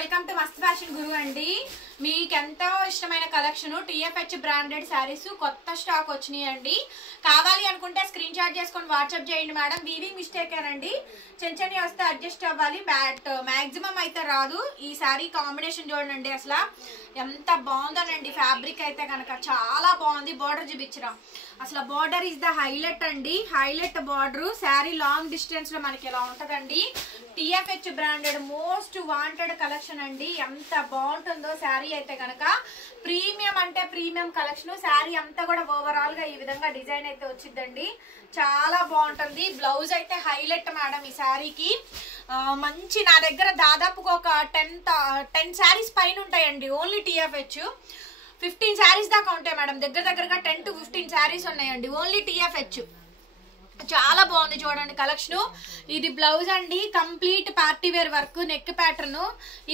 Welcome to మస్త్ fashion గురు అండి. మీకు ఎంతో ఇష్టమైన కలెక్షన్ టీఎఫ్హెచ్ బ్రాండెడ్ శారీస్ కొత్త స్టాక్ వచ్చినాయండి. కావాలి అనుకుంటే స్క్రీన్ షాట్ చేసుకొని వాట్సాప్ చేయండి మేడం. వీవింగ్ మిస్టేక్ ఏనండి, చిన్న వస్తే అడ్జస్ట్ అవ్వాలి, బట్ మాక్సిమం అయితే రాదు. ఈ శారీ కాంబినేషన్ చూడండి, అసలు ఎంత బాగుందోనండి. ఫ్యాబ్రిక్ అయితే కనుక చాలా బాగుంది. బార్డర్ చూపించరా, అసలు బార్డర్ ఇస్ ద హైలైట్ అండి. Highlight border. Sari long distance లో మనకి ఇలా ఉంటదండి. టీఎఫ్హెచ్ బ్రాండెడ్ మోస్ట్ వాంటెడ్ కలెక్షన్ అండి. ఎంత బాగుంటుందో శారీ అయితే కనుక. ప్రీమియం అంటే ప్రీమియం కలెక్షన్. శారీ అంతా కూడా ఓవరాల్ గా ఈ విధంగా డిజైన్ అయితే వచ్చిందండి. చాలా బాగుంటుంది. బ్లౌజ్ అయితే హైలైట్ మేడం ఈ శారీకి. మంచి నా దగ్గర దాదాపుగా ఒక 10 శారీస్ పైన ఉంటాయండి. ఓన్లీ టీఎఫ్హెచ్ 15 శారీస్ దాకా ఉంటాయి మేడం. దగ్గరగా 10 to 15 శారీస్ ఉన్నాయండి. Only TFH. చాలా బాగుంది చూడండి కలెక్షన్. ఇది బ్లౌజ్ అండి, complete party wear work, neck pattern.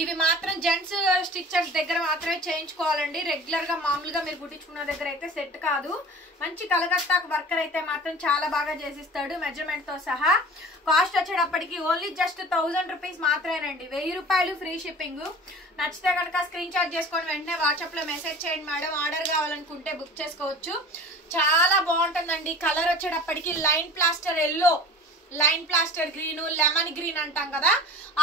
ఇవి మాత్రం జెంట్స్ స్టిచ్చర్స్ దగ్గర మాత్రమే చేయించుకోవాలండి. రెగ్యులర్ గా మామూలుగా మీరు కుట్టించుకున్న దగ్గర అయితే సెట్ కాదు. మంచి కలకత్తా వర్కర్ అయితే మాత్రం చాలా బాగా చేసిస్తాడు మెజర్మెంట్ తో సహా. కాస్ట్ వచ్చేటప్పటికి ఓన్లీ జస్ట్ 1000 రూపీస్ మాత్రమేనండి. 1000 రూపాయలు ఫ్రీ షిప్పింగ్. నచ్చితే కనుక స్క్రీన్ షాట్ చేసుకొని వెంటనే వాట్సాప్ లో మెసేజ్ చేయండి మేడం. ఆర్డర్ కావాలనుకుంటే బుక్ చేసుకోవచ్చు. చాలా బాగుంటుందండి. కలర్ వచ్చేటప్పటికి line plaster yellow, line plaster green, lemon green అంటాం కదా,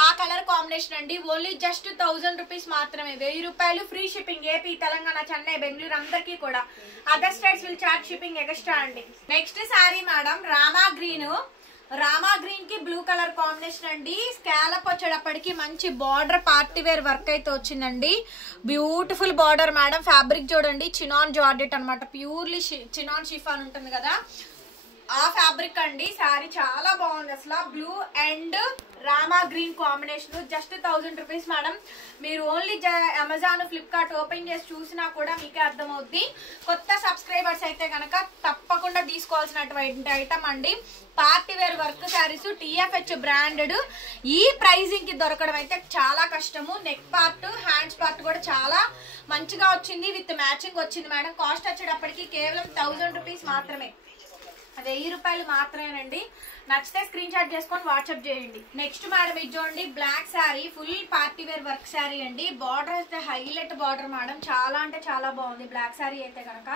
ఆ కలర్ కాంబినేషన్ అండి. ఓన్లీ జస్ట్ 1000 రూపీస్ మాత్రమే. 1000 రూపాయలు free shipping. AP, Telangana, Chennai, Bengaluru అందరికీ కూడా. Other states will charge shipping extra అండి. Next sari madam Rama green. Rama green కి బ్లూ కలర్ కాంబినేషన్ అండి. స్కాలప్ వచ్చేటప్పటికి మంచి బార్డర్ పార్టీ వేర్ వర్క్ అయితే వచ్చిందండి. Beautiful border madam. ఫ్యాబ్రిక్ చూడండి, చినాన్ జార్జెట్ అనమాట. ప్యూర్లీ చినాన్ షిఫాన్ ఉంటుంది కదా, ఆ ఫ్యాబ్రిక్ అండి. శారీ చాలా బాగుంది అసలు. Blue and Rama green combination. Just 1000 rupees madam. మీరు ఓన్లీ అమెజాన్, ఫ్లిప్కార్ట్ ఓపెన్ చేసి చూసినా కూడా మీకే అర్థమవుద్ది. కొత్త సబ్స్క్రైబర్స్ అయితే కనుక తప్పకుండా తీసుకోవాల్సినటువంటి ఐటమ్ అండి. Party wear work saris TFH branded. ఈ ప్రైజింగ్ కి దొరకడం అయితే చాలా కష్టము. నెక్ పార్ట్, హ్యాండ్స్ పార్ట్ కూడా చాలా మంచిగా వచ్చింది. విత్ మ్యాచింగ్ వచ్చింది మేడం. కాస్ట్ వచ్చేటప్పటికి కేవలం 1000 రూపీస్ మాత్రమే. 1000 రూపాయలు మాత్రమేనండి. నచ్చితే స్క్రీన్ షాట్ చేసుకొని వాట్సాప్ చేయండి. నెక్స్ట్ మేడం ఇది చూడండి, black sari, full party wear work sari అండి. బార్డర్ అయితే హైలైట్ బార్డర్ మేడం. చాలా అంటే చాలా బాగుంది. బ్లాక్ శారీ అయితే కనుక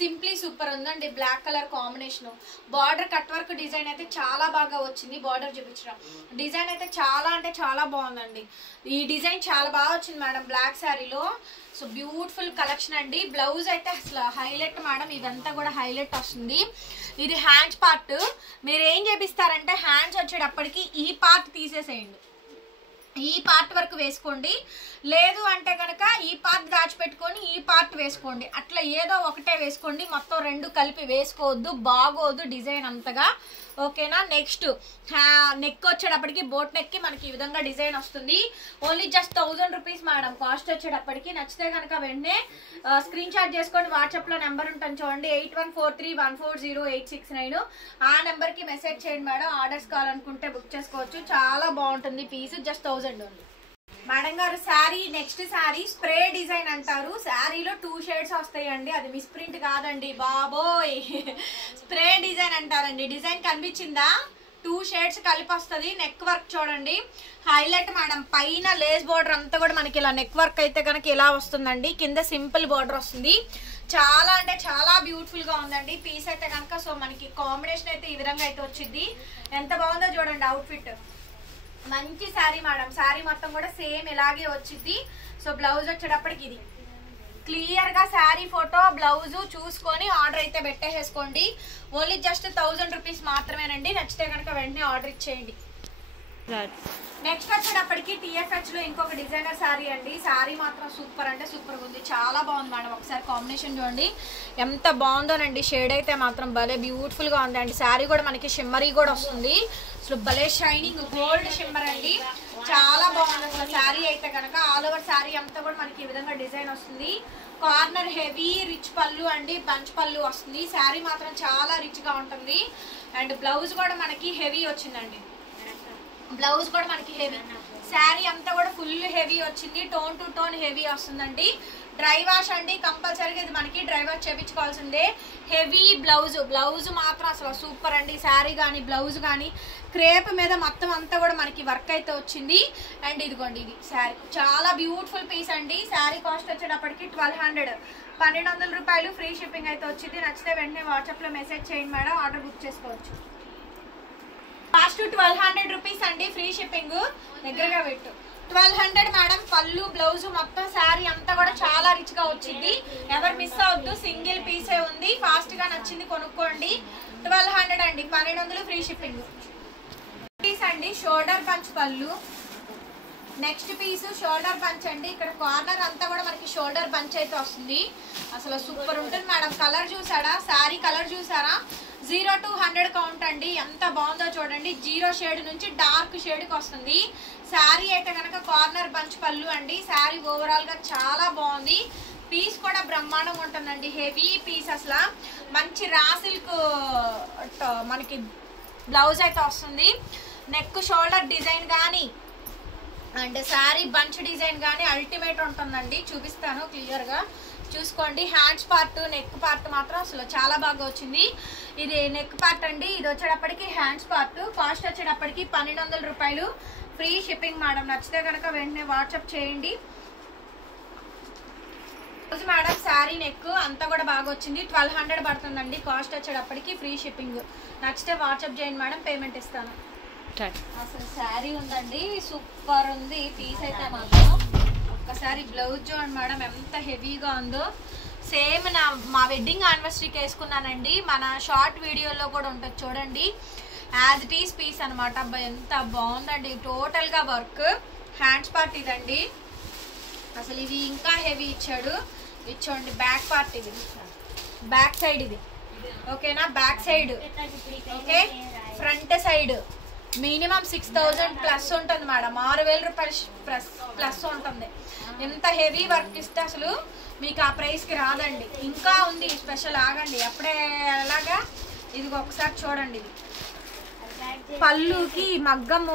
సింప్లీ సూపర్ ఉందండి. Black colour combination. Border cut work design అయితే చాలా బాగా వచ్చింది. బార్డర్ చూపించడం డిజైన్ అయితే చాలా అంటే చాలా బాగుందండి. ఈ డిజైన్ చాలా బాగా వచ్చింది మేడం బ్లాక్ శారీలో. సో బ్యూటిఫుల్ కలెక్షన్ అండి. బ్లౌజ్ అయితే అసలు హైలైట్ మేడం. ఇదంతా కూడా హైలైట్ వస్తుంది. ఇది హ్యాండ్స్ పార్ట్. మీరు ఏం చేపిస్తారంటే హ్యాండ్స్ వచ్చేటప్పటికి ఈ పార్ట్ తీసేసేయండి, ఈ పార్ట్ వరకు వేసుకోండి. లేదు అంటే కనుక ఈ పార్ట్ దాచిపెట్టుకొని ఈ పార్ట్ వేసుకోండి. అట్లా ఏదో ఒకటే వేసుకోండి. మొత్తం రెండు కలిపి వేసుకోవద్దు, బాగోదు డిజైన్ అంతగా. ఓకేనా. నెక్స్ట్ నెక్ వచ్చేటప్పటికి బోట్ నెక్ కి మనకి ఈ విధంగా డిజైన్ వస్తుంది. Only just 1000 rupees madam cost వచ్చేటప్పటికి. నచ్చితే కనుక వెంటనే స్క్రీన్ షాట్ చేసుకొని వాట్సాప్ లో నెంబర్ ఉంటుంది చూడండి, 8143140869. ఆ నెంబర్ కి మెసేజ్ చేయండి మేడం. ఆర్డర్స్ కావాలనుకుంటే బుక్ చేసుకోవచ్చు. చాలా బాగుంటుంది పీస్. జస్ట్ 1000 ఉంది మేడం గారు. Sari next sari spray design అంటారు. శారీలో 2 షేడ్స్ వస్తాయండి. అది మిస్ ప్రింట్ కాదండి బాబోయ్, స్ప్రే డిజైన్ అంటారండి. డిజైన్ కనిపించిందా? 2 షేడ్స్ కలిపి వస్తుంది. నెక్ వర్క్ చూడండి హైలైట్ మేడం. పైన లేస్ బార్డర్ అంతా కూడా మనకి ఇలా నెక్ వర్క్ అయితే కనుక ఇలా వస్తుందండి. కింద సింపుల్ బార్డర్ వస్తుంది. చాలా అంటే చాలా బ్యూటిఫుల్ గా ఉందండి పీస్ అయితే కనుక. సో మనకి కాంబినేషన్ అయితే ఈ విధంగా అయితే వచ్చింది. ఎంత బాగుందో చూడండి అవుట్ఫిట్. మంచి శారీ మేడం. శారీ మొత్తం కూడా సేమ్ ఇలాగే వచ్చింది. సో బ్లౌజ్ వచ్చేటప్పటికి ఇది క్లియర్ గా శారీ ఫోటో బ్లౌజ్ చూసుకొని ఆర్డర్ అయితే పెట్టేసుకోండి. ఓన్లీ జస్ట్ 1000 రూపీస్ మాత్రమేనండి. నచ్చితే కనుక వెంటనే ఆర్డర్ ఇచ్చేయండి. నెక్స్ట్ వచ్చేటప్పటికి టీఎఫ్హెచ్ లో ఇంకొక డిజైనర్ శారీ అండి. శారీ మాత్రం సూపర్ అంటే సూపర్ ఉంది. చాలా బాగుంది మేడం. ఒకసారి కాంబినేషన్ చూడండి ఎంత బాగుందోనండి. షేడ్ అయితే మాత్రం భలే బ్యూటిఫుల్ గా ఉందండి. శారీ కూడా మనకి షిమ్మరీ కూడా వస్తుంది. అసలు భలే షైనింగ్ గోల్డ్ షిమ్మర్ అండి. చాలా బాగుంది అసలు శారీ అయితే కనుక. ఆల్ ఓవర్ శారీ అంతా కూడా మనకి ఈ విధంగా డిజైన్ వస్తుంది. కార్నర్ హెవీ రిచ్ పళ్ళు అండి, బంచ్ పళ్ళు వస్తుంది. శారీ మాత్రం చాలా రిచ్ గా ఉంటుంది. అండ్ బ్లౌజ్ కూడా మనకి హెవీ వచ్చిందండి. బ్లౌజ్ కూడా మనకి హెవీ. శారీ అంతా కూడా ఫుల్ హెవీ వచ్చింది. టోన్ టు టోన్ హెవీ వస్తుందండి. డ్రై వాష్ అండి కంపల్సరీగా, ఇది మనకి డ్రై వాష్ చేయించుకోవాల్సిందే. హెవీ బ్లౌజ్ మాత్రం అసలు సూపర్ అండి. శారీ కానీ బ్లౌజ్ కానీ క్రేప్ మీద మొత్తం అంతా కూడా మనకి వర్క్ అయితే వచ్చింది. అండ్ ఇదిగోండి ఇది శారీ, చాలా బ్యూటిఫుల్ పీస్ అండి. శారీ కాస్ట్ వచ్చేటప్పటికి 1200 రూపాయలు. ఫ్రీ షిప్పింగ్ అయితే వచ్చింది. నచ్చితే వెంటనే వాట్సాప్లో మెసేజ్ చేయండి మేడం, ఆర్డర్ బుక్ చేసుకోవచ్చు. కాస్ట్ 1200 రూపీస్ అండి. Free shipping. దగ్గరగా పెట్టు 1200 మేడం. పళ్ళు బ్లౌజ్ మొత్తం శారీ అంతా కూడా చాలా రిచ్ గా వచ్చింది. ఎవరు మిస్ అవద్దు, సింగిల్ పీసే ఉంది. ఫాస్ట్ గా నచ్చింది కొనుక్కోండి. 1200 అండి, 1200 ఫ్రీ షిప్పింగ్. పీస్ అండి షోల్డర్ పంచ్ పళ్ళు. నెక్స్ట్ పీస్ షోల్డర్ పంచ్ అండి. ఇక్కడ కార్నర్ అంతా కూడా మనకి షోల్డర్ పంచ్ అయితే వస్తుంది. అసలు సూపర్ ఉంటుంది మేడం. కలర్ చూసారా, శారీ కలర్ చూసారా? 0 to 100 కౌంట్ అండి. ఎంత బాగుందో చూడండి. 0 షేడ్ నుంచి డార్క్ షేడ్కి వస్తుంది. శారీ అయితే కనుక కార్నర్ బంచ్ పళ్ళు అండి. శారీ ఓవరాల్ గా చాలా బాగుంది. పీస్ కూడా బ్రహ్మాండంగా ఉంటుందండి. హెవీ పీస్, అసలు మంచి రా సిల్క్ మనకి బ్లౌజ్ అయితే వస్తుంది. నెక్ షోల్డర్ డిజైన్ కానీ అండ్ శారీ బంచ్ డిజైన్ కానీ అల్టిమేట్ ఉంటుందండి. చూపిస్తాను క్లియర్ గా చూసుకోండి. హ్యాండ్స్ పార్ట్, నెక్ పార్ట్ మాత్రం అసలు చాలా బాగా వచ్చింది. ఇది నెక్ పార్ట్ అండి. ఇది వచ్చేటప్పటికి హ్యాండ్స్ పార్ట్. కాస్ట్ వచ్చేటప్పటికి 1200 రూపాయలు. Free shipping madam. నచ్చితే కనుక వెంటనే వాట్సాప్ చేయండి. మేడం శారీ నెక్ అంతా కూడా బాగా వచ్చింది. 1200 పడుతుందండి. కాస్ట్ వచ్చేటప్పటికి ఫ్రీ షిప్పింగ్. నచ్చితే వాట్సాప్ చేయండి మేడం, పేమెంట్ ఇస్తాను. అసలు శారీ ఉందండి, సూపర్ ఉంది పీస్ అయితే మాత్రం. ఒక్కసారి బ్లౌజ్ చూడండి మేడం ఎంత హెవీగా ఉందో. సేమ్ మా వెడ్డింగ్ యానివర్సరీకి వేసుకున్నానండి. మన షార్ట్ వీడియోలో కూడా ఉంటుంది చూడండి. యాజ్ ఇట్ ఈస్ పీస్ అనమాట. ఎంత బాగుందండి. టోటల్గా వర్క్. హ్యాండ్స్ పార్ట్ ఇదండి. అసలు ఇది ఇంకా హెవీ ఇచ్చాడు. ఇచ్చోండి బ్యాక్ పార్ట్, ఇది బ్యాక్ సైడ్, ఇది ఓకేనా. Back side okay. Front side minimum 6000 plus ఉంటుంది మేడం. 6000 రూపాయలు ప్లస్ ఉంటుంది. ఎంత హెవీ వర్క్ ఇస్తే అసలు మీకు ఆ ప్రైస్కి రాదండి. ఇంకా ఉంది స్పెషల్, ఆగండి అప్పుడే. అలాగా ఇది ఒకసారి చూడండి. ఇది పళ్ళుకి మగ్గం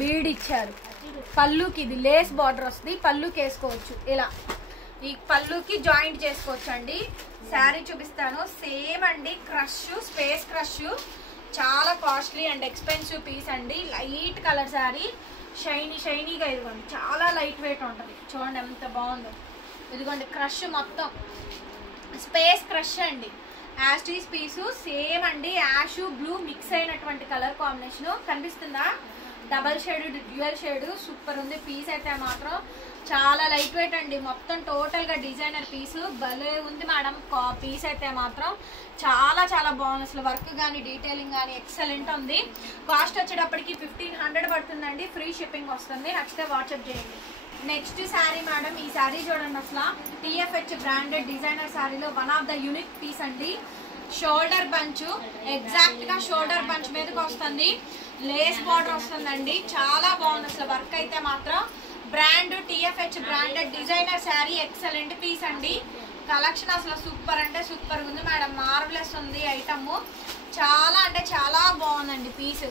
బీడ్ ఇచ్చారు. పళ్ళుకి ఇది లేస్ బార్డర్ వస్తుంది. పళ్ళుకి వేసుకోవచ్చు ఇలా. ఈ పళ్ళుకి జాయింట్ చేసుకోవచ్చు అండి. శారీ చూపిస్తాను. సేమ్ అండి. Crush, space crush. చాలా కాస్ట్లీ అండ్ ఎక్స్పెన్సివ్ పీస్ అండి. లైట్ కలర్ శారీ, షైనీగా. ఇదిగోండి చాలా లైట్ వెయిట్ ఉంటుంది. చూడండి ఎంత బాగుందో. ఇదిగోండి క్రష్ మొత్తం స్పేస్ క్రష్ అండి. యాస్టీస్ పీసు సేమ్ అండి. యాష్ బ్లూ మిక్స్ అయినటువంటి కలర్ కాంబినేషన్ కనిపిస్తుందా? Double shade, dual shade. Super ఉంది పీస్ అయితే మాత్రం. చాలా లైట్ వెయిట్ అండి. మొత్తం టోటల్ గా డిజైనర్ పీసు. భలే ఉంది మేడం పీస్ అయితే మాత్రం. చాలా చాలా బాగుంది. అసలు వర్క్ కానీ డీటెయిలింగ్ కానీ ఎక్సలెంట్ ఉంది. కాస్ట్ వచ్చేటప్పటికి 1500 పడుతుందండి. ఫ్రీ షిప్పింగ్ వస్తుంది. నచ్చితే వాట్సాప్ చేయండి. Next sari madam. ఈ శారీ చూడండి. అసలు TFH బ్రాండెడ్ డిజైనర్ శారీలో one of the unique piece అండి. షోల్డర్ బంచ్, ఎగ్జాక్ట్ గా షోల్డర్ బంచ్ మీదకి వస్తుంది. లేస్ బార్డర్ వస్తుందండి. చాలా బాగుంది అసలు వర్క్ అయితే మాత్రం. Brand TFH branded designer sari. Excellent piece అండి. కలెక్షన్ అసలు సూపర్ అంటే సూపర్ ఉంది మేడం. మార్వెలస్ ఉంది ఐటమ్. చాలా అంటే చాలా బాగుందండి పీస్.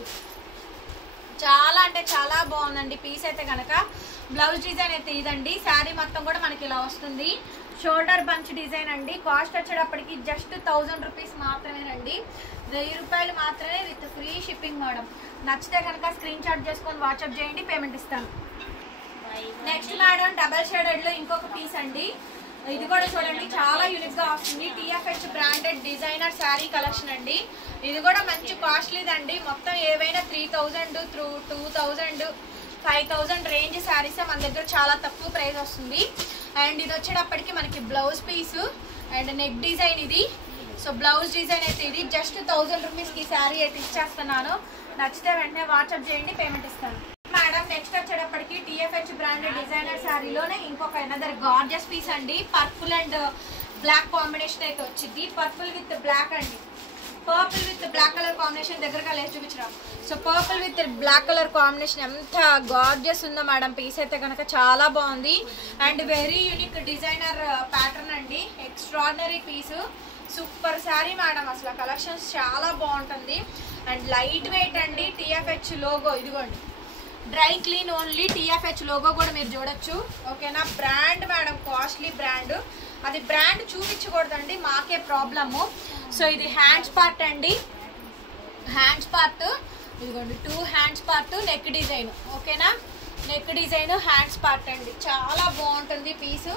చాలా అంటే చాలా బాగుందండి పీస్ అయితే కనుక. బ్లౌజ్ డిజైన్ అయితే ఇదండి. శారీ మొత్తం కూడా మనకి ఇలా వస్తుంది. షోల్డర్ బంచ్ డిజైన్ అండి. కాస్ట్ వచ్చేటప్పటికి జస్ట్ 1000 రూపీస్ మాత్రమేనండి. 1000 రూపాయలు మాత్రమే విత్ ఫ్రీ షిప్పింగ్ మేడం. నచ్చితే కనుక స్క్రీన్ షాట్ చేసుకొని వాట్సాప్ చేయండి, పేమెంట్ ఇస్తాను. నెక్స్ట్ మేడం డబల్ షేడెడ్ లో ఇంకొక పీస్ అండి. ఇది కూడా చూడండి చాలా యూనిక్ గా వస్తుంది. TFH branded designer sari collection అండి. ఇది కూడా మంచి కాస్ట్లీదండి. మొత్తం ఏవైనా 3000 2000 5000 రేంజ్ శారీస్ మన దగ్గర చాలా తక్కువ ప్రైస్ వస్తుంది. అండ్ ఇది వచ్చేటప్పటికి మనకి blouse piece and neck design ఇది. సో బ్లౌజ్ డిజైన్ అయితే ఇది. జస్ట్ 1000 రూపీస్కి శారీ అయితే ఇచ్చేస్తున్నాను. నచ్చితే వెంటనే వాట్సాప్ చేయండి, పేమెంట్ ఇస్తాను మేడం. నెక్స్ట్ వచ్చేటప్పటికి TFH బ్రాండెడ్ డిజైనర్ శారీలోనే ఇంకొక అనదర్ గార్జియస్ పీస్ అండి. పర్పుల్ అండ్ బ్లాక్ కాంబినేషన్ అయితే వచ్చింది. పర్పుల్ విత్ బ్లాక్ అండి. Purple with black colour combination. దగ్గరగా లేచి చూపించరా. So purple with black colour combination ఎంత గార్జియస్ ఉందో మేడం. పీస్ అయితే కనుక చాలా బాగుంది and very unique designer pattern అండి. Extraordinary piece. Super sari madam. అసలు కలెక్షన్స్ చాలా బాగుంటుంది అండ్ లైట్ వెయిట్ అండి. TFH లోగో ఇదిగోండి. Dry clean only, TFH logo కూడా మీరు చూడొచ్చు. ఓకేనా, బ్రాండ్ మేడం, కాస్ట్లీ బ్రాండ్. అది బ్రాండ్ చూపించకూడదండి, మాకే ప్రాబ్లము. సో ఇది హ్యాండ్స్ పార్ట్ అండి, హ్యాండ్స్ పార్ట్ ఇదిగోండి, 2 హ్యాండ్స్ పార్ట్, నెక్ డిజైన్. ఓకేనా, నెక్ డిజైన్, హ్యాండ్స్ పార్ట్ అండి. చాలా బాగుంటుంది పీసు.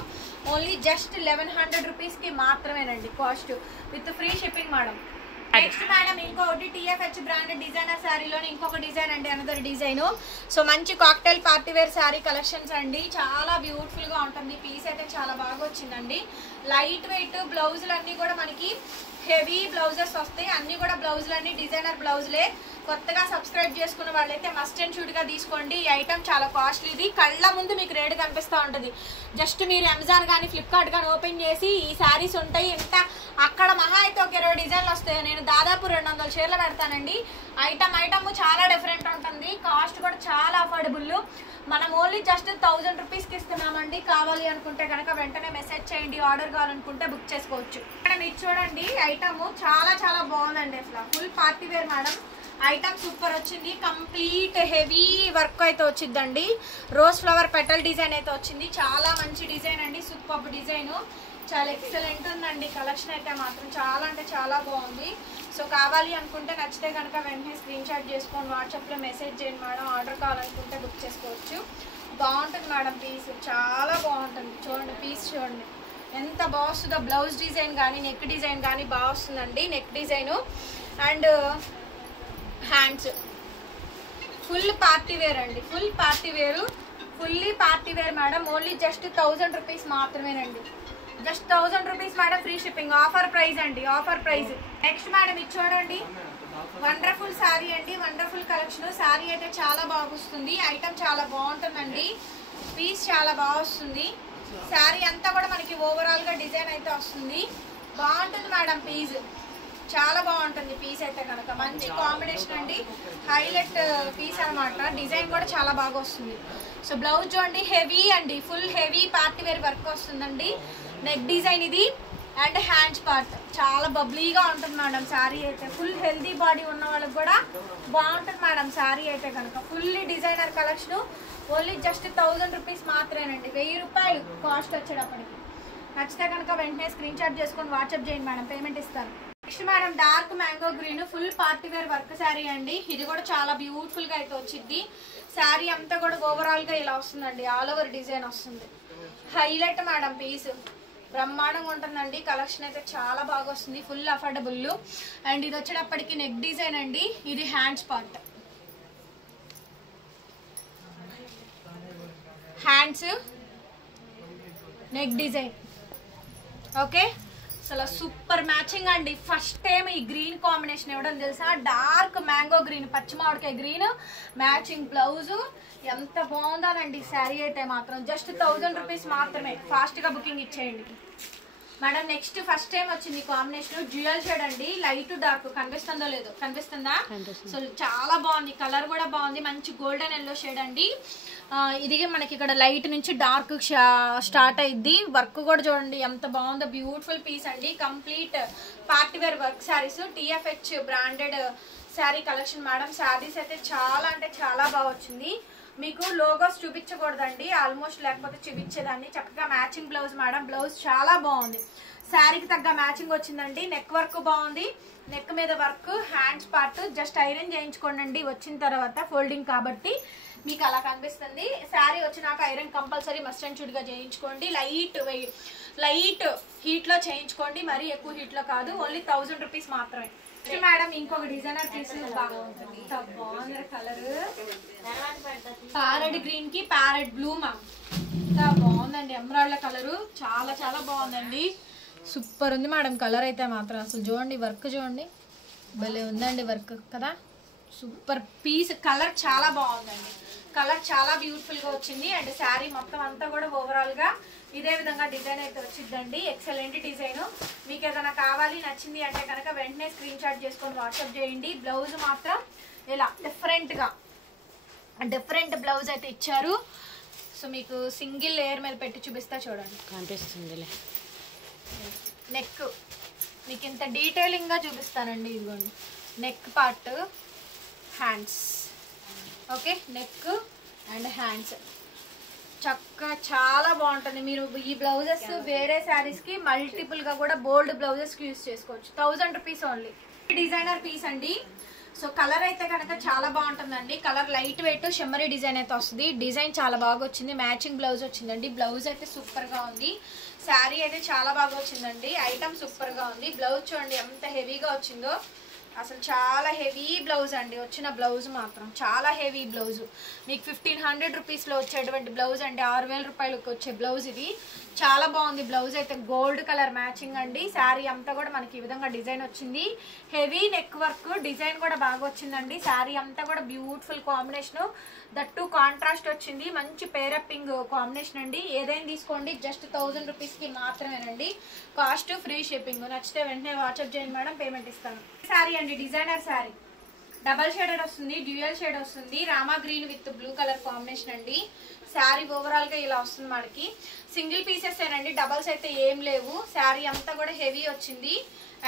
ఓన్లీ జస్ట్ 1100 రూపీస్కి మాత్రమేనండి cost, with free shipping madam. Next madam ఇంకొకటి టీఎఫ్హెచ్ బ్రాండ్ డిజైనర్ శారీలోని ఇంకొక డిజైన్ అండి, అనదర్ డిజైన్. సో మంచి cocktail party wear sari collections అండి, చాలా బ్యూటిఫుల్ గా ఉంటుంది. పీస్ అయితే చాలా బాగా వచ్చిందండి. లైట్ వెయిట్ బ్లౌజులు అన్ని కూడా మనకి హెవీ బ్లౌజెస్ వస్తాయి. అన్ని కూడా బ్లౌజులు అన్ని డిజైనర్ బ్లౌజులే. కొత్తగా సబ్స్క్రైబ్ చేసుకున్న వాళ్ళైతే మస్ట్ అండ్ షుడ్ గా తీసుకోండి. ఈ ఐటమ్ చాలా కాస్ట్లీది, కళ్ళ ముందు మీకు రేటు కనిపిస్తూ ఉంటుంది. జస్ట్ మీరు అమెజాన్ కానీ ఫ్లిప్కార్ట్ కానీ ఓపెన్ చేసి ఈ శారీస్ ఉంటాయి, ఎంత అక్కడ మహా అయితే ఒక 20 డిజైన్లు వస్తాయి. నేను దాదాపు 200 చీరలు పెడతానండి. ఐటమ్ చాలా డిఫరెంట్ ఉంటుంది, కాస్ట్ కూడా చాలా అఫోర్డబుల్. మనం ఓన్లీ జస్ట్ 1000 రూపీస్కి ఇస్తున్నామండి. కావాలి అనుకుంటే కనుక వెంటనే మెసేజ్ చేయండి, ఆర్డర్ కావాలనుకుంటే బుక్ చేసుకోవచ్చు. మేడం ఇది చూడండి, ఐటమ్ చాలా బాగుందండి. అసలు full party wear madam. Item super వచ్చింది, కంప్లీట్ హెవీ వర్క్ అయితే వచ్చిందండి. రోజ్ ఫ్లవర్ పెటల్ డిజైన్ అయితే వచ్చింది, చాలా మంచి డిజైన్ అండి, సూపర్ డిజైన్, చాలా ఎక్సలెంట్ ఉందండి. కలెక్షన్ అయితే మాత్రం చాలా అంటే చాలా బాగుంది. సో కావాలి అనుకుంటే నచ్చితే కనుక వెంటనే స్క్రీన్ షాట్ చేసుకొని వాట్సాప్లో మెసేజ్ చేయండి మేడం. ఆర్డర్ కావాలనుకుంటే బుక్ చేసుకోవచ్చు. బాగుంటుంది మేడం, పీస్ చాలా బాగుంటుంది. చూడండి పీస్ చూడండి ఎంత బాగా వస్తుందో. బ్లౌజ్ డిజైన్ కానీ నెక్ డిజైన్ కానీ బాగా వస్తుందండి. Neck design and hands full party wear అండి, full party wear, fully party wear madam. Only just 1000 rupees మాత్రమేనండి, just 1000 rupees madam, free shipping. Offer price అండి, ఆఫర్ ప్రైస్. నెక్స్ట్ మేడం ఇది చూడండి, wonderful sari అండి, wonderful collection. Sari అయితే చాలా బాగా వస్తుంది, ఐటమ్ చాలా బాగుంటుందండి, పీస్ చాలా బాగా వస్తుంది. శారీ అంతా కూడా మనకి ఓవరాల్ గా డిజైన్ అయితే వస్తుంది, బాగుంటుంది మేడం. పీస్ చాలా బాగుంటుంది, పీస్ అయితే కనుక మంచి కాంబినేషన్ అండి, హైలైట్ పీస్ అనమాట. డిజైన్ కూడా చాలా బాగా వస్తుంది. సో బ్లౌజ్ చూడండి, హెవీ అండి, full heavy party wear work వస్తుందండి. నెక్ డిజైన్ ఇది అండ్ హ్యాండ్స్ పార్ట్ చాలా బబ్లీగా ఉంటుంది మేడం. శారీ అయితే ఫుల్ హెల్దీ బాడీ ఉన్న వాళ్ళకి కూడా బాగుంటుంది మేడం. శారీ అయితే కనుక fully designer collection. Only just 1000 rupees మాత్రమేనండి, 1000 రూపాయలు కాస్ట్ వచ్చేటప్పటికి. నచ్చితే కనుక వెంటనే స్క్రీన్ షాట్ చేసుకొని వాట్సాప్ చేయండి మేడం, పేమెంట్ ఇస్తాను. Next madam dark mango green full party wear work sari అండి. ఇది కూడా చాలా బ్యూటిఫుల్ గా అయితే వచ్చింది. శారీ అంతా కూడా ఓవరాల్ గా ఇలా వస్తుందండి, ఆల్ ఓవర్ డిజైన్ వస్తుంది. హైలైట్ మేడం, పీస్ బ్రహ్మాండంగా ఉంటుందండి. కలెక్షన్ అయితే చాలా బాగా వస్తుంది, ఫుల్ అఫోర్డబుల్. అండ్ ఇది వచ్చేటప్పటికి నెక్ డిజైన్ అండి, ఇది hands part, hands neck design. Okay, అసలు సూపర్ మ్యాచింగ్ అండి. ఫస్ట్ టైం ఈ గ్రీన్ కాంబినేషన్ ఇవ్వడం తెలుసా, డార్క్ మ్యాంగో గ్రీన్, పచ్చి మామిడికాయ గ్రీన్, మ్యాచింగ్ బ్లౌజ్, ఎంత బాగుందానండి శారీ అయితే మాత్రం. జస్ట్ 1000 రూపీస్ మాత్రమే, ఫాస్ట్ గా బుకింగ్ ఇచ్చేయండి మేడం. నెక్స్ట్ ఫస్ట్ టైం వచ్చింది కాంబినేషన్, డ్యూయల్ షేడ్ అండి, లైట్ డార్క్. కనిపిస్తుందో లేదో, కనిపిస్తుందా? సో చాలా బాగుంది, కలర్ కూడా బాగుంది, మంచి గోల్డెన్ ఎల్లో షేడ్ అండి. ఇది మనకి ఇక్కడ లైట్ నుంచి డార్క్ స్టార్ట్ అయింది. వర్క్ కూడా చూడండి ఎంత బాగుందో, బ్యూటిఫుల్ పీస్ అండి. Complete party wear work saris, TFH branded sari collection madam. Saris అయితే చాలా అంటే చాలా బాగా వచ్చింది. మీకు లోగోస్ చూపించకూడదండి, ఆల్మోస్ట్ లేకపోతే చూపించేదాన్ని. చక్కగా మ్యాచింగ్ బ్లౌజ్ మేడం, బ్లౌజ్ చాలా బాగుంది, శారీకి తగ్గ మ్యాచింగ్ వచ్చిందండి. నెక్ వర్క్ బాగుంది, నెక్ మీద work, hands part just iron చేయించుకోండి వచ్చిన తర్వాత, ఫోల్డింగ్ కాబట్టి మీకు అలా కనిపిస్తుంది. శారీ వచ్చినాక iron compulsory must and should గా చేయించుకోండి. లైట్ హీట్ లో చేయించుకోండి, మరీ ఎక్కువ హీట్ లో కాదు. ఓన్లీ 1000 రూపీస్ మాత్రమే. మేడం ఇంకొక డిజైనర్ పీస్ బాగుంటుంది, బాగుంది కలర్, ప్యారెట్ గ్రీన్ కి ప్యారెట్ బ్లూ మ్యామ్, బాగుందండి. ఎమరాల్డ్ కలర్ చాలా చాలా బాగుందండి, సూపర్ ఉంది మేడం. కలర్ అయితే మాత్రం అసలు చూడండి, వర్క్ చూడండి, భలే ఉందండి వర్క్ కదా, సూపర్ పీస్. కలర్ చాలా బాగుందండి, కలర్ చాలా బ్యూటిఫుల్ గా వచ్చింది. అండ్ శారీ మొత్తం అంతా కూడా ఓవరాల్ గా ఇదే విధంగా డిజైన్ అయితే వచ్చిందండి, ఎక్సలెంట్ డిజైన్. మీకు ఏదైనా కావాలి నచ్చింది అంటే కనుక వెంటనే స్క్రీన్ షాట్ చేసుకొని వాట్సాప్ చేయండి. బ్లౌజ్ మాత్రం ఇలా డిఫరెంట్ బ్లౌజ్ అయితే ఇచ్చారు. సో మీకు సింగిల్ లేయర్ మీద పెట్టి చూపిస్తా చూడండి, కనిపిస్తుంది. నెక్ మీకు ఇంత డీటెయిలింగ్ గా చూపిస్తానండి. ఇదిగోండి neck part, hands, okay, neck and hands చక్కగా చాలా బాగుంటుంది. మీరు ఈ బ్లౌజెస్ వేరే శారీస్ కి మల్టిపుల్ గా కూడా బోల్డ్ బ్లౌజెస్ కి యూస్ చేసుకోవచ్చు. 1000 రూపీస్ ఓన్లీ. డిజైనర్ పీస్ అండి. సో కలర్ అయితే కనుక చాలా బాగుంటుందండి. Colour light weight shimmery design అయితే వస్తుంది. డిజైన్ చాలా బాగా వచ్చింది. మ్యాచింగ్ బ్లౌజ్ వచ్చిందండి. బ్లౌజ్ అయితే సూపర్ గా ఉంది. శారీ అయితే చాలా బాగా వచ్చిందండి. ఐటమ్ సూపర్ గా ఉంది. బ్లౌజ్ చూడండి ఎంత హెవీగా వచ్చిందో. అసలు చాలా హెవీ బ్లౌజ్ అండి. వచ్చిన బ్లౌజ్ మాత్రం చాలా హెవీ బ్లౌజ్. మీకు 1500 రూపీస్లో వచ్చేటువంటి బ్లౌజ్ అండి. 6000 రూపాయలకు వచ్చే బ్లౌజ్ ఇది. చాలా బాగుంది. బ్లౌజ్ అయితే గోల్డ్ కలర్ మ్యాచింగ్ అండి. శారీ అంతా కూడా మనకి ఈ విధంగా డిజైన్ వచ్చింది. హెవీ నెక్ వర్క్ డిజైన్ కూడా బాగా వచ్చిందండి. శారీ అంతా కూడా బ్యూటిఫుల్ కాంబినేషన్. దట్టు కాంట్రాస్ట్ వచ్చింది. మంచి పేరప్పింగ్ కాంబినేషన్ అండి. ఏదైనా తీసుకోండి. జస్ట్ 1000 రూపీస్కి మాత్రమేనండి. Cost free shipping. నచ్చితే వెంటనే వాట్సాప్ చేయండి మేడం, పేమెంట్ ఇస్తాను. శారీ అండి డిజైనర్ శారీ. డబల్ షేడెడ్ వస్తుంది, డ్యూయల్ షేడ్ వస్తుంది. Rama green with blue colour combination అండి. శారీ ఓవరాల్ గా ఇలా వస్తుంది మనకి. సింగిల్ పీసెస్ ఏనండి, డబల్స్ అయితే ఏం లేవు. శారీ అంతా కూడా హెవీ వచ్చింది.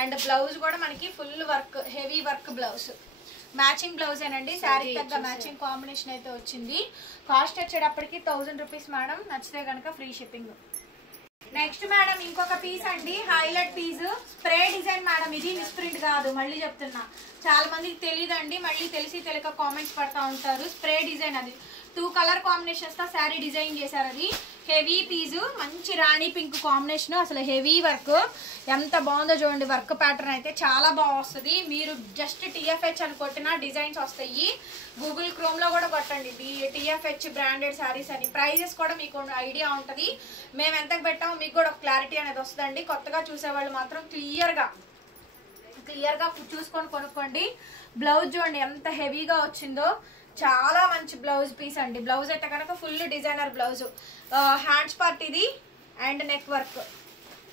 అండ్ బ్లౌజ్ కూడా మనకి full work, heavy work blouse. Matching blouse ఏనండి. శారీ తగ్గ మ్యాచింగ్ కాంబినేషన్ అయితే వచ్చింది. కాస్ట్ వచ్చేటప్పటికి 1000 రూపీస్ మేడం. నచ్చితే కనుక ఫ్రీ షిప్పింగ్. నెక్స్ట్ మేడం ఇంకొక పీస్ అండి. Highlight piece spray design madam. ఇది మిస్ప్రింట్ కాదు, మళ్ళీ చెప్తున్నా. చాలా మందికి తెలియదండి, మళ్ళీ తెలిసి తెలియక కామెంట్స్ పడతా ఉంటారు. స్ప్రే డిజైన్ అది 2 కలర్ కాంబినేషన్స్ తో శారీ డిజైన్ చేశారు. అది హెవీ పీస్, మంచి రాణి పింక్ కాంబినేషన్. అసలు హెవీ వర్క్ ఎంత బాగుందో చూడండి. వర్క్ ప్యాటర్న్ అయితే చాలా బాగా వస్తుంది. మీరు జస్ట్ TFH అని కొట్టినా డిజైన్స్ వస్తాయి. గూగుల్ క్రోమ్ లో కూడా కొట్టండి TFH బ్రాండెడ్ శారీస్ అని. ప్రైజెస్ కూడా మీకు ఐడియా ఉంటుంది. మేము ఎంతకు పెట్టామో మీకు కూడా ఒక క్లారిటీ అనేది వస్తుందండి. కొత్తగా చూసేవాళ్ళు మాత్రం క్లియర్ గా చూసుకొని కొనుక్కోండి. బ్లౌజ్ చూడండి ఎంత హెవీగా వచ్చిందో. చాలా మంచి బ్లౌజ్ పీస్ అండి. బ్లౌజ్ అయితే కనుక full designer blouse. Hands part ఇది అండ్ నెక్ వర్క్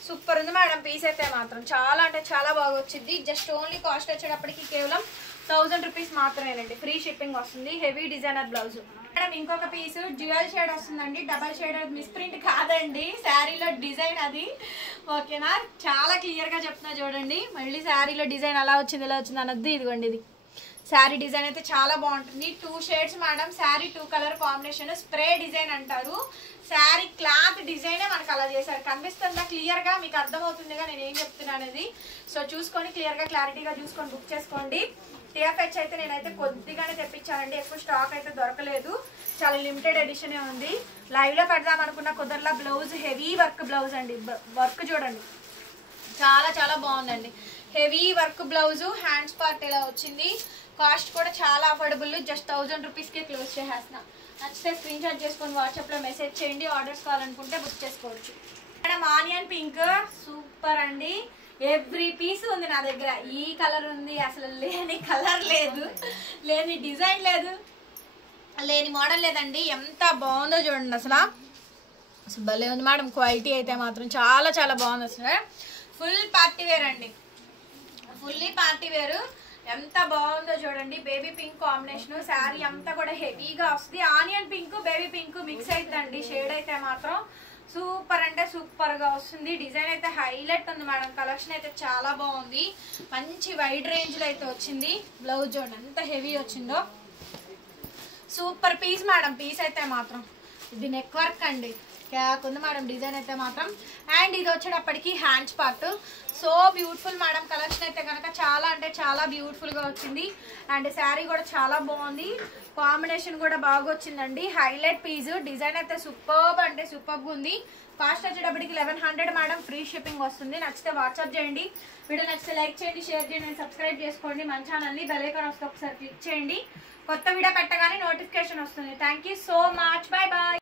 సూపర్ ఉంది మేడం. పీస్ అయితే మాత్రం చాలా అంటే చాలా బాగా వచ్చింది. జస్ట్ ఓన్లీ కాస్ట్ వచ్చేటప్పటికి కేవలం 1000 రూపీస్ మాత్రమేనండి. ఫ్రీ షిప్పింగ్ వస్తుంది. Heavy designer blouse madam. ఇంకొక పీస్ డ్యూయల్ షేడ్ వస్తుందండి. డబల్ షేడ్ మిస్ప్రింట్ కాదండి, శారీలో డిజైన్ అది. ఓకేనా, చాలా క్లియర్ గా చెప్తున్నా చూడండి. మళ్ళీ శారీలో డిజైన్ అలా వచ్చింది ఇలా వచ్చింది అనొద్దు. ఇదిగోండి ఇది శారీ డిజైన్ అయితే చాలా బాగుంటుంది. 2 shades madam. Sari 2 colour combination. Spray design అంటారు. శారీ క్లాత్ డిజైనే మనకు అలా చేశారు. కనిపిస్తుందా క్లియర్ గా? మీకు అర్థమవుతుందిగా నేను ఏం చెప్తున్నా అనేది. సో చూసుకొని క్లియర్ గా క్లారిటీగా చూసుకొని బుక్ చేసుకోండి. TFH అయితే నేనైతే కొద్దిగానే తెప్పించానండి. ఎక్కువ స్టాక్ అయితే దొరకలేదు. చాలా లిమిటెడ్ ఎడిషన్ ఉంది. లైవ్ లో పెడదాం అనుకున్న కుదరలా. బ్లౌజ్ హెవీ వర్క్ బ్లౌజ్ అండి. వర్క్ చూడండి చాలా చాలా బాగుందండి. Heavy work blouse. Hands part ఇలా వచ్చింది. కాస్ట్ కూడా చాలా అఫోర్డబుల్. జస్ట్ 1000 రూపీస్కి క్లోజ్ చేసేస్తున్నా. నచ్చితే స్క్రీన్ షాట్ చేసుకొని వాట్సాప్లో మెసేజ్ చేయండి. ఆర్డర్స్ కావాలనుకుంటే బుక్ చేసుకోవచ్చు. మేడం ఆనియన్ పింక్ సూపర్ అండి. ఎవ్రీ పీస్ ఉంది నా దగ్గర. ఈ కలర్ ఉంది, అసలు లేని కలర్ లేదు, లేని డిజైన్ లేదు, లేని మోడల్ లేదండి. ఎంత బాగుందో చూడండి. అసలు భలే ఉంది మేడం. క్వాలిటీ అయితే మాత్రం చాలా చాలా బాగుంది. అసలు ఫుల్ పార్టీ వేర్ అండి. ఫుల్లీ పార్టీ వేరు. ఎంత బాగుందో చూడండి. Baby pink combination. శారీ అంతా కూడా హెవీగా వస్తుంది. Onion pink baby pink mix అవుతుందండి. షేడ్ అయితే మాత్రం సూపర్ అంటే సూపర్ గా వస్తుంది. డిజైన్ అయితే హైలైట్ ఉంది మేడం. కలెక్షన్ అయితే చాలా బాగుంది. మంచి వైడ్ రేంజ్ లో అయితే వచ్చింది. బ్లౌజ్ చూడండి ఎంత హెవీ వచ్చిందో. Super piece madam. పీస్ అయితే మాత్రం ఇది నెక్ వర్క్ అండి. క్యాక్ ఉంది మేడం. డిజైన్ అయితే మాత్రం. అండ్ ఇది వచ్చేటప్పటికి hands part. So beautiful madam. Collection అయితే కనుక చాలా అంటే చాలా బ్యూటిఫుల్ గా వచ్చింది. అండ్ శారీ కూడా చాలా బాగుంది. కాంబినేషన్ కూడా బాగా వచ్చిందండి. Highlight piece. డిజైన్ అయితే సూపర్బ్ అంటే సూపర్బ్ ఉంది. కాస్ట్ వచ్చేటప్పటికి 1100 మేడం. ఫ్రీ షిప్పింగ్ వస్తుంది. నచ్చితే వాట్సాప్ చేయండి. వీడియో నచ్చితే లైక్ చేయండి, షేర్ చేయండి, సబ్స్క్రైబ్ చేసుకోండి. మన ఛానల్ని బెల్ ఐకాన్ వస్తే ఒకసారి క్లిక్ చేయండి. కొత్త వీడియో పెట్టగానే నోటిఫికేషన్ వస్తుంది. Thank you so much. Bye bye.